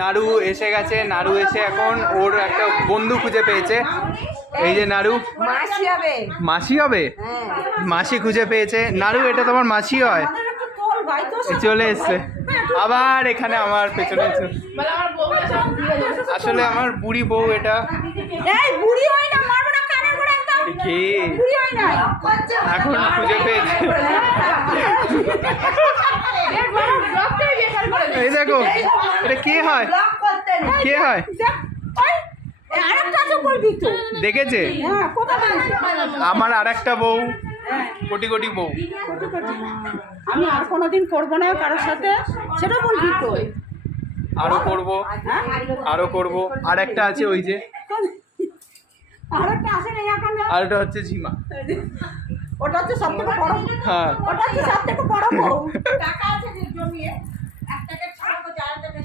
নাড়ু এসে গেছে, নাড়ু এসে এখন ওর একটা বন্ধু খুঁজে পেয়েছে। এই যে নাড়ু মাসি হবে, মাসি খুঁজে পেয়েছে। নাড়ু এটা তোমার মাসি হয়, চলে এসছে আবার এখানে আমার পেছনে। আসলে আমার বুড়ি বউ এটা এখন খুঁজে পেয়েছে। এই দেখো এটা কে হয়, কে হয় দেখেছে? আমার আর একটা বউ, কোটি কোটি বউ। আমি আর কোনোদিন করবো না কারোর সাথে, সেটা বলবি তো। আরো করবো, আরো করবো। আর একটা আছে ওই যে, আর ওটা হচ্ছে ঝিমা। ওটা হচ্ছে সব থেকে বড়, হ্যাঁ ওটা হচ্ছে সব থেকে বড় বউ। টাকা আছে জমিয়ে 1 টাকা ছাড়া তো 4 টাকা।